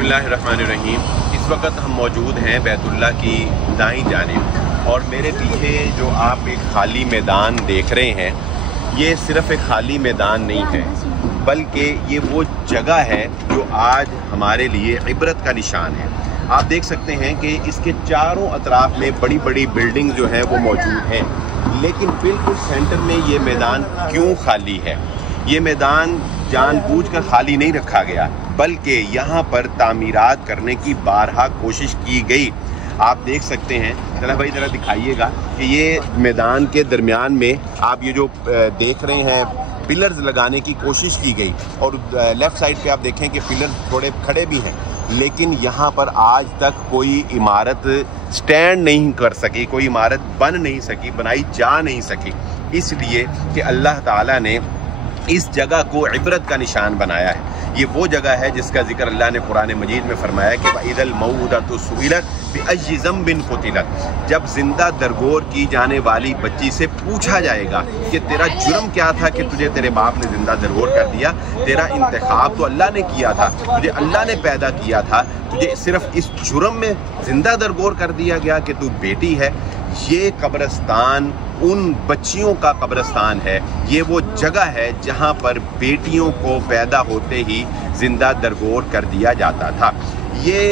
बिस्मिल्लाहिर्रहमानिर्रहीम। इस वक्त हम मौजूद हैं बैतुल्लाह की दाईं जानिब और मेरे पीछे जो आप एक खाली मैदान देख रहे हैं, ये सिर्फ़ एक खाली मैदान नहीं है, बल्कि ये वो जगह है जो आज हमारे लिए इबरत का निशान है। आप देख सकते हैं कि इसके चारों अतराफ में बड़ी बड़ी बिल्डिंग जो हैं वो मौजूद हैं, लेकिन बिल्कुल सेंटर में ये मैदान क्यों खाली है? ये मैदान जानबूझकर खाली नहीं रखा गया, बल्कि यहाँ पर तामीरात करने की बारहा कोशिश की गई। आप देख सकते हैं, चला भाई ज़रा दिखाइएगा कि ये मैदान के दरमियान में आप ये जो देख रहे हैं पिलर्स लगाने की कोशिश की गई, और लेफ़्ट साइड पे आप देखें कि पिलर्स थोड़े खड़े भी हैं, लेकिन यहाँ पर आज तक कोई इमारत स्टैंड नहीं कर सकी, कोई इमारत बन नहीं सकी, बनाई जा नहीं सकी, इसलिए कि अल्लाह ताला ने इस जगह को इबरत का निशान बनाया है। ये वो जगह है जिसका जिक्र अल्लाह ने कुरान मजीद में फरमाया कि वइदल मौऊदतु सुइलत बिअय्यि ज़ंबिन क़ुतिलत। जब जिंदा दरगोर की जाने वाली बच्ची से पूछा जाएगा कि तेरा जुर्म क्या था कि तुझे तेरे बाप ने जिंदा दरगोर कर दिया, तेरा इंतखाब तो अल्लाह ने किया था, तुझे अल्लाह ने पैदा किया था, तुझे सिर्फ इस जुर्म में जिंदा दरगोर कर दिया गया कि तू बेटी है। ये कब्रिस्तान उन बच्चियों का कब्रिस्तान है, ये वो जगह है जहाँ पर बेटियों को पैदा होते ही जिंदा दरगोर कर दिया जाता था। ये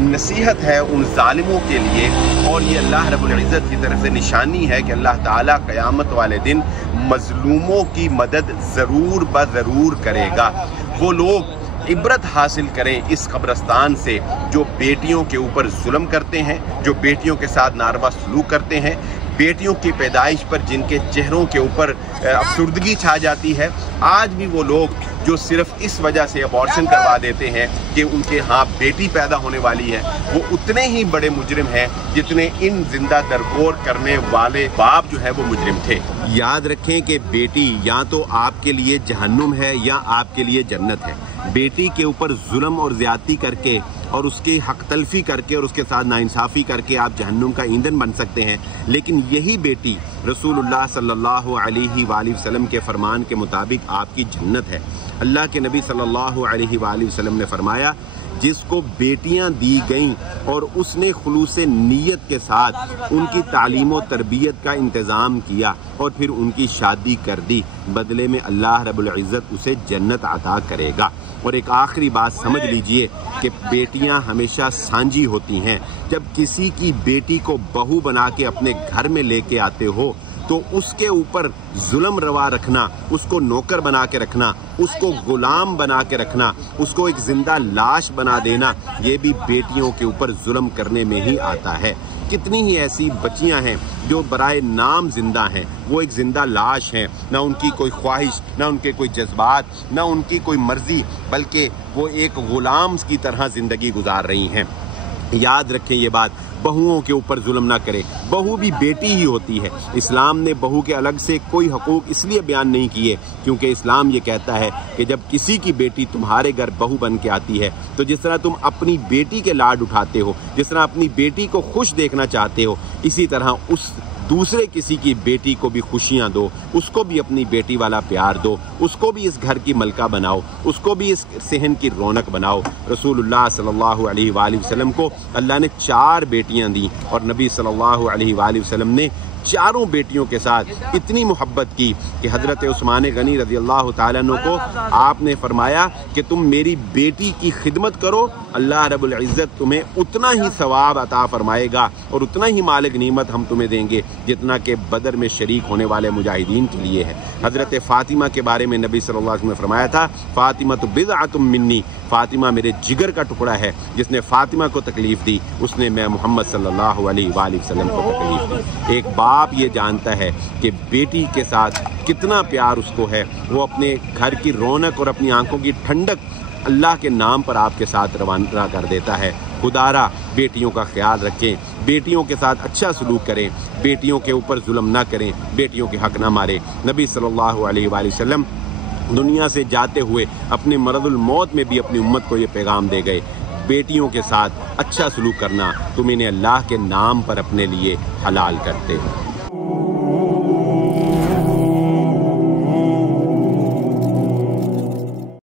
नसीहत है उन जालिमों के लिए, और ये अल्लाह रब्बुल इज़्ज़त की तरफ से निशानी है कि अल्लाह ताला क़यामत वाले दिन मज़लूमों की मदद ज़रूर ब ज़रूर करेगा। वो लोग इबरत हासिल करें इस कब्रिस्तान से जो बेटियों के ऊपर जुल्म करते हैं, जो बेटियों के साथ नारवा सलूक करते हैं, बेटियों की पैदाइश पर जिनके चेहरों के ऊपर अफसुर्दगी छा जाती है। आज भी वो लोग जो सिर्फ इस वजह से अबॉर्शन करवा देते हैं कि उनके यहाँ बेटी पैदा होने वाली है, वो उतने ही बड़े मुजरिम हैं जितने इन जिंदा दरगोर करने वाले बाप जो है वो मुजरिम थे। याद रखें कि बेटी या तो आपके लिए जहन्नुम है या आपके लिए जन्नत है। बेटी के ऊपर जुल्म और ज्यादती करके और उसकी हक तलफी करके और उसके साथ नाइंसाफ़ी करके आप जहन्नुम का ईंधन बन सकते हैं, लेकिन यही बेटी रसूलुल्लाह सल्लल्लाहु अलैहि वसल्लम के फरमान के मुताबिक आपकी जन्नत है। अल्लाह के नबी सल्लल्लाहु अलैहि वसल्लम ने फरमाया, जिसको बेटियां दी गईं और उसने खुलूसे नीयत के साथ उनकी तालीम और तरबियत का इंतज़ाम किया और फिर उनकी शादी कर दी, बदले में अल्लाह रब्बुल इज़्ज़त उसे जन्नत अता करेगा। और एक आखिरी बात समझ लीजिए कि बेटियां हमेशा सांझी होती हैं। जब किसी की बेटी को बहू बना के अपने घर में लेके आते हो तो उसके ऊपर जुल्म रवा रखना, उसको नौकर बना के रखना, उसको गुलाम बना के रखना, उसको एक जिंदा लाश बना देना, ये भी बेटियों के ऊपर जुल्म करने में ही आता है। कितनी ही ऐसी बच्चियां हैं जो बराए नाम जिंदा हैं, वो एक जिंदा लाश हैं, ना उनकी कोई ख्वाहिश, ना उनके कोई जज्बात, ना उनकी कोई मर्जी, बल्कि वो एक गुलाम की तरह ज़िंदगी गुजार रही हैं। याद रखें ये बात, बहुओं के ऊपर जुल्म ना करें। बहू भी बेटी ही होती है। इस्लाम ने बहू के अलग से कोई हकूक़ इसलिए बयान नहीं किए क्योंकि इस्लाम ये कहता है कि जब किसी की बेटी तुम्हारे घर बहू बन के आती है, तो जिस तरह तुम अपनी बेटी के लाड उठाते हो, जिस तरह अपनी बेटी को खुश देखना चाहते हो, इसी तरह उस दूसरे किसी की बेटी को भी खुशियां दो, उसको भी अपनी बेटी वाला प्यार दो, उसको भी इस घर की मलका बनाओ, उसको भी इस सहन की रौनक बनाओ। रसूलुल्लाह सल्लल्लाहु अलैहि वसल्लम को अल्लाह ने 4 बेटियां दी और नबी सल्लल्लाहु अलैहि वसल्लम ने चारों बेटियों के साथ इतनी मोहब्बत की कि हज़रत उस्मान गनी रज़ी अल्लाह ताला अन्हु को आपने फरमाया कि तुम मेरी बेटी की खिदमत करो, अल्लाह रब्बुल इज़्ज़त तुम्हें उतना ही सवाब अता फरमाएगा और उतना ही माल गनीमत हम तुम्हें देंगे जितना कि बदर में शरीक होने वाले मुजाहिदीन के लिए है। हज़रत फ़ातिमा के बारे में नबी सल्लल्लाहु अलैहि वसल्लम ने फरमाया था, फ़ातिमा तो बिज़अतुम मिन्नी, फ़ातिमा मेरे जिगर का टुकड़ा है। जिसने फ़ातिमा को तकलीफ़ दी उसने मैं मोहम्मद सल्लल्लाहु अलैहि वसल्लम को तकलीफ़ दी। एक बाप ये जानता है कि बेटी के साथ कितना प्यार उसको है, वो अपने घर की रौनक और अपनी आंखों की ठंडक अल्लाह के नाम पर आपके साथ रवाना कर देता है। खुदारा बेटियों का ख्याल रखें, बेटियों के साथ अच्छा सलूक करें, बेटियों के ऊपर जुल्म ना करें, बेटियों के हक ना मारें। नबी सल्लल्लाहु अलैहि वसल्लम दुनिया से जाते हुए अपने मरदुल मौत में भी अपनी उम्मत को ये पैगाम दे गए, बेटियों के साथ अच्छा सलूक करना तुम इन्हें अल्लाह के नाम पर अपने लिए हलाल करते हो।